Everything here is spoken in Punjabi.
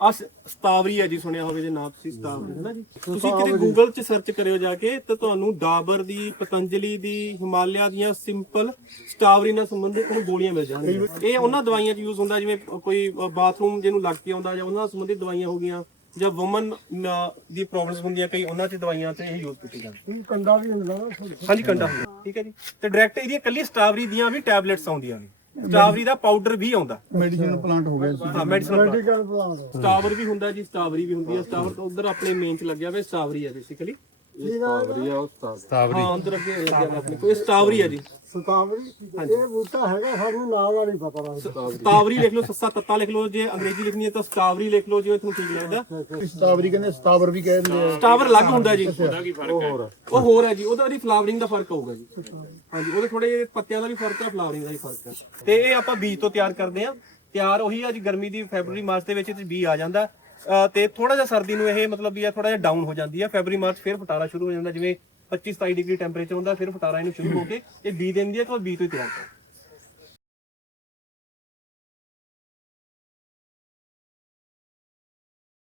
ਆ ਸਤਾਵਰੀ ਹੈ ਜੀ ਸੁਣਿਆ ਹੋਵੇ ਜੇ ਨਾਮ ਤੁਸੀਂ ਸਤਾਵਰੀ ਹੈ ਨਾ ਜੀ? ਤੁਸੀਂ ਕਿਤੇ ਗੂਗਲ 'ਚ ਸਰਚ ਕਰਿਓ ਜਾ ਕੇ ਤਾਂ ਤੁਹਾਨੂੰ ਡਾਬਰ ਦੀ ਪਤੰਜਲੀ ਦੀ ਹਿਮਾਲਿਆ ਦੀਆਂ ਸਿੰਪਲ ਸਟਾਵਰੀ ਨਾਲ ਸੰਬੰਧਿਤ ਤੁਹਾਨੂੰ ਗੋਲੀਆਂ ਮਿਲ ਜਾਣਗੀਆਂ। ਇਹ ਉਹਨਾਂ ਦਵਾਈਆਂ 'ਚ ਯੂਜ਼ ਹੁੰਦਾ ਜਿਵੇਂ ਕੋਈ ਬਾਥਰੂਮ ਜਿਹਨੂੰ ਲੱਗ ਕੇ ਆਉਂਦਾ ਜਾਂ ਉਹਨਾਂ ਨਾਲ ਸੰਬੰਧਿਤ ਦਵਾਈਆਂ ਹੋ ਗਈਆਂ ਜਾਂ ਔਮਨ ਦੀ ਪ੍ਰੋਬਲਮਸ ਹੁੰਦੀਆਂ ਕਈ ਉਹਨਾਂ 'ਚ ਦਵਾਈਆਂ ਤੇ ਇਹ ਯੂਜ਼ ਕੀਤੀ ਜਾਂਦੀ ਕੰਡਾ ਵੀ ਹੁੰਦਾ ਨਾ ਹਾਂਜੀ ਕੰਡਾ ਹੁੰਦਾ। ਠੀਕ ਹੈ ਜੀ? ਤੇ ਡਾਇਰੈਕਟ ਇਹਦੀਆਂ ਕੱਲੀ ਸਟਾਵਰੀ ਦੀਆਂ ਵੀ ਟੈਬਲੇਟਸ ਆਉਂਦੀਆਂ ਨੇ। ਸਟਾਵਰੀ ਦਾ ਪਾਊਡਰ ਵੀ ਆਉਂਦਾ। ਮੈਡੀਸਿਨ ਪਲਾਂਟ ਹੋ ਗਿਆ। ਹਾਂ ਮੈਡੀਸਨਲ ਮੈਡੀਕਲ ਪਲਾਨ ਸਟਾਵਰ ਵੀ ਹੁੰਦਾ ਜੀ ਸਟਾਵਰੀ ਵੀ ਹੁੰਦੀ ਹੈ। ਸਟਾਵਰ ਤਾਂ ਉਧਰ ਆਪਣੇ ਮੇਨ ਚ ਲੱਗਿਆ ਹੋਇਆ ਸਟਾਵਰੀ ਹੈ ਬੇਸਿਕਲੀ ਹਾਂ ਅੰਦਰ ਅੱਗੇ ਲੱਗਿਆ ਹੋਇਆ ਆਪਣੇ ਕੋਈ ਸਟਾਵਰੀ ਹੈ ਜੀ। ਸਤਾਵਰੀ ਇਹ ਬੂਟਾ ਹੈਗਾ ਸਾਨੂੰ ਨਾਮ ਦਾ ਨਹੀਂ ਪਤਾ ਲੱਗਦਾ ਸਟਾਵਰੀ। ਲਿਖ ਲਓ ਸੱਸਾ ਤੱਤਾ ਲਿਖ ਲਓ ਜੇ ਅੰਗਰੇਜ਼ੀ ਲਿਖਣੀ ਹੈ ਤਾਂ ਸਟਾਵਰੀ ਲਿਖ ਲਓ ਜਿਵੇਂ ਤੁਹਾਨੂੰ ਠੀਕ ਲੱਗਦਾ। ਸਟਾਵਰੀ ਕਹਿੰਦੇ ਸਟਾਵਰ ਵੀ ਕਹਿ ਦਿੰਦੇ ਆ। ਸਟਾਵਰ ਅਲੱਗ ਹੁੰਦਾ ਜੀ। ਉਹ ਹੋਰ ਹੈ ਜੀ ਉਹਦਾ ਉਹਦੀ ਫਲਾਵਰਿੰਗ ਦਾ ਫ਼ਰਕ ਹੋਊਗਾ ਜੀ। ਹਾਂਜੀ ਉਹਦੇ ਥੋੜੇ ਜਿਹੇ ਪੱਤਿਆਂ ਦਾ ਵੀ ਫ਼ਰਕ ਹੈ ਫਲਾਵਰਿੰਗ ਦਾ ਵੀ ਫ਼ਰਕ ਹੈ। ਤੇ ਇਹ ਆਪਾਂ ਬੀਜ ਤੋਂ ਤਿਆਰ ਕਰਦੇ ਆ ਤਿਆਰ ਉਹੀ ਆ ਜੀ ਗਰਮੀ ਦੀ ਫੈਬਰੂਰੀ ਮਾਰਚ ਦੇ ਵਿੱਚ ਇਹ 'ਚ ਬੀਜ ਆ ਜਾਂਦਾ। ਤੇ ਥੋੜਾ ਜਿਹਾ ਸਰਦੀ ਨੂੰ ਇਹ ਮਤਲਬ ਵੀ ਆ ਥੋੜਾ ਜਿਹਾ ਡਾਊਨ ਹੋ ਜਾਂਦੀ ਹੈ ਫੈਬਰੀ ਮਾਰਚ ਫਿਰ ਫਟਾਰਾ ਸ਼ੁਰੂ ਹੋ ਜਾਂਦਾ। ਜਿਵੇਂ 25 27 ਡਿਗਰੀ ਟੈਂਪਰੇਚਰ ਹੁੰਦਾ, ਫਿਰ ਫਟਾਰਾ ਇਹਨੂੰ ਸ਼ੁਰੂ ਹੋ ਕੇ ਇਹ ਬੀਜ ਦਿੰਦੀ ਹੈ ਤਾਂ ਉਹ ਬੀਜ ਤੋਂ ਹੀ ਤਿਆਰ ਕਰਦੇ